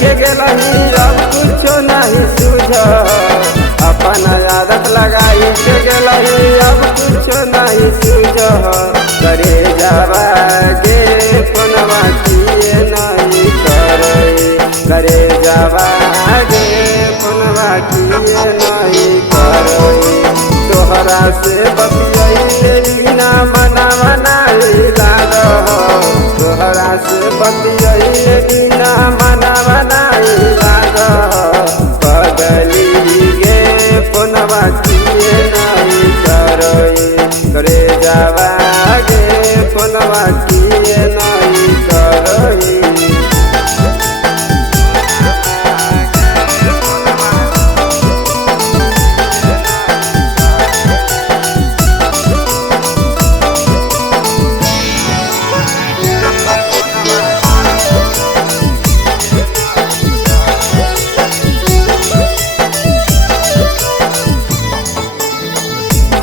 के गेलही अब कुछो नहीं सूझ अपन आदत लगाई के गेलही अब कुछो नहीं सूझ करे जावा गे फोनवा किए नहीं करे जावा गे फोनवा किए नहीं तोहरा से बतियाई ना मना बनाई लाग तोहरा से बतियाई ना मना बनाई लाग पगली गे फोनवा किए नहीं करे जावा गे फोनवा किए नहीं करई।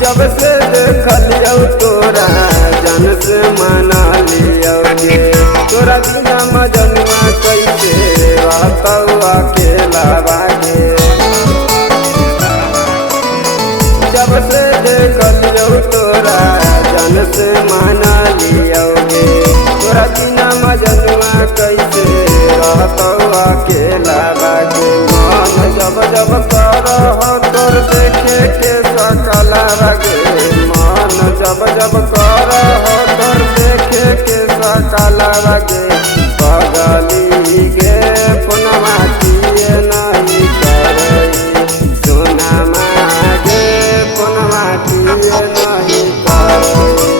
जब से देखलियो तोरा जन से मना लियो गे तोरा बिना मजनुआ कैसे रहतौ अकेला बागे। जब से देखलियो तोरा जन से मना लियो गे तोरा बिना मजनुआ कैसे रहतौ अकेला बागे। मन जब जब करह तोर देखे के सकला बागे मन जब जब करह तोर देखे के सकला बागे। पगली गे फोनवा किए नहीं करई सोनामा गे फोनवा किए नहीं करई।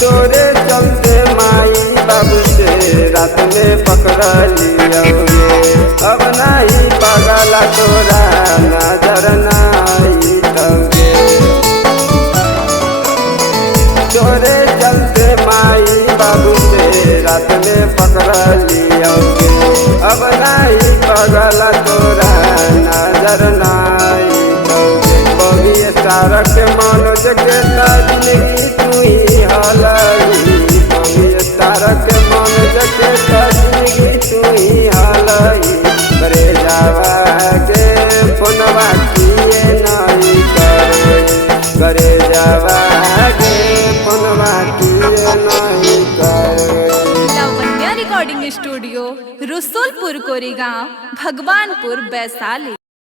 तोरे चलते माई बाबू से रात में पकड़ लियो गे अब नहीं पगला तोरा नजर नहीं तगे। तोरे चलते माई बाबू से रात में पकड़ लियो गे अब नहीं पगला तोरा नजर नहीं तगे। बगी तारक मनोज के जिंदगी तू ही हलई तारक मनोज के जिंदगी तू ही हलई करे जावा गे फोनवा किए नहीं करे जावा गे फोनवा किए नहीं करे। Lavanya recording studio Rasulpur Koregaon Bhagwanpur Vaishali.